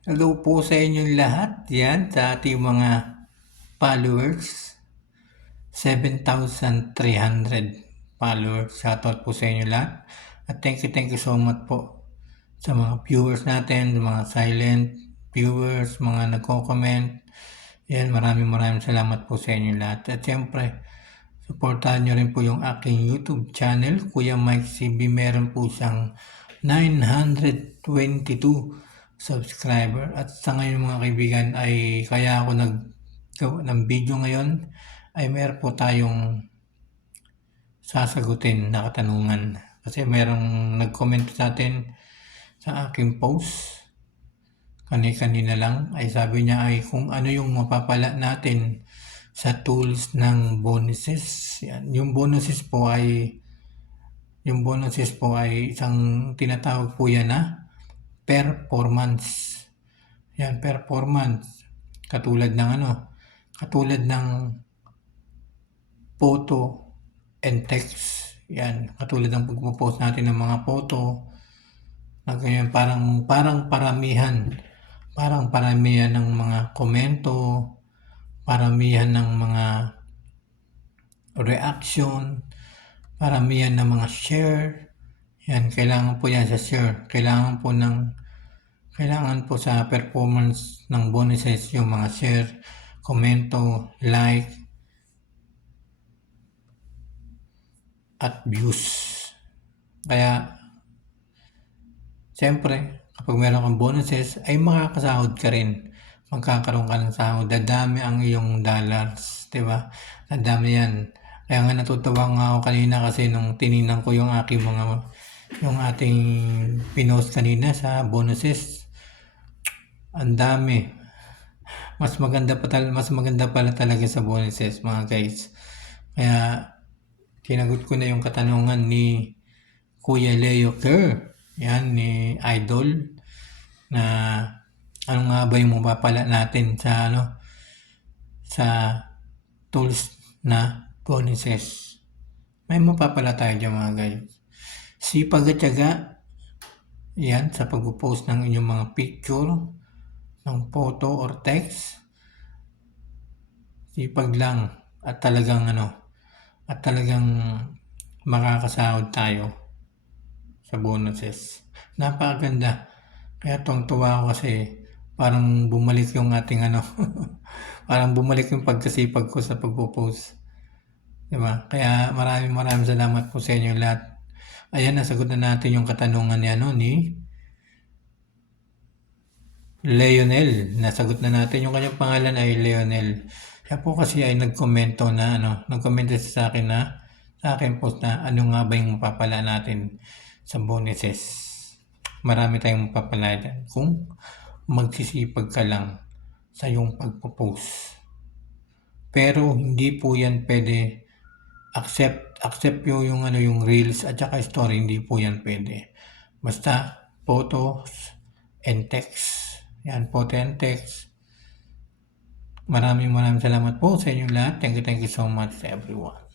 Hello po sa inyong lahat. Yan, sa ating mga followers. 7,300 followers. Shoutout po sa inyo lahat. At thank you so much po sa mga viewers natin, mga silent viewers, mga nagko-comment. Yan, maraming salamat po sa inyo lahat. At siyempre, supportahan nyo rin po yung aking YouTube channel, Kuya Mike CB. Meron po siyang 922 subscriber. At sa ngayon mga kaibigan ay kaya ako naggawa ng video ngayon ay meron po tayong sasagutin na katanungan. Kasi merong nag-comment sa atin sa aking post kanina lang ay sabi niya ay kung ano yung mapapala natin sa tools ng bonuses. Yan. Yung bonuses po ay isang tinatawag po yan na performance. Yan, performance. Katulad ng photo and text. Yan, katulad ng pagpo-post natin ng mga photo na ganyan, parang paramihan ng mga komento, paramihan ng mga reaction, paramihan ng mga share. Yan, kailangan po yan sa share. Kailangan po sa performance ng bonuses yung mga share, komento, like, at views. Kaya, siyempre, kapag meron kang bonuses, ay makakasahod ka rin. Magkakaroon ka ng sahod. Dadami ang iyong dollars. Diba? Dadami yan. Kaya nga natutuwa nga ako kanina kasi nung tinignan ko yung ating pinost kanina sa bonuses. Ang dami. Mas maganda pala talaga sa bonuses mga guys. Kaya tinagot ko na yung katanungan ni Kuya Leo Kerr. Yan, ni Idol. Na ano nga ba yung mapapala natin sa tools na bonuses. May mapapala tayo dyan mga guys. Sipag at tiyaga. Yan, sa pag-post ng inyong mga picture, ng photo or text. Sipag lang at talagang makakasahod tayo sa bonuses. Napakaganda. Kaya tuwang-tuwa ako kasi parang bumalik yung ating parang bumalik yung pagkasipag ko sa pagpo-post. Diba? Kaya maraming salamat po sa inyo lahat. Ayan, nasagot na natin yung katanungan ni Leonel. Nasagot na natin. Yung kanyang pangalan ay Leonel. Siya po kasi ay nagkomento sa akin sa akin post na ano nga ba yung mapapala natin sa bonuses. Marami tayong mapapala dyan kung magsisipag ka lang sa iyong pagpo-post. Pero hindi po yan pwede accept yung reels at saka story, hindi po yan pwede. Basta photos and text. Yan, photo and text. Maraming salamat po sa inyo lahat. Thank you so much everyone.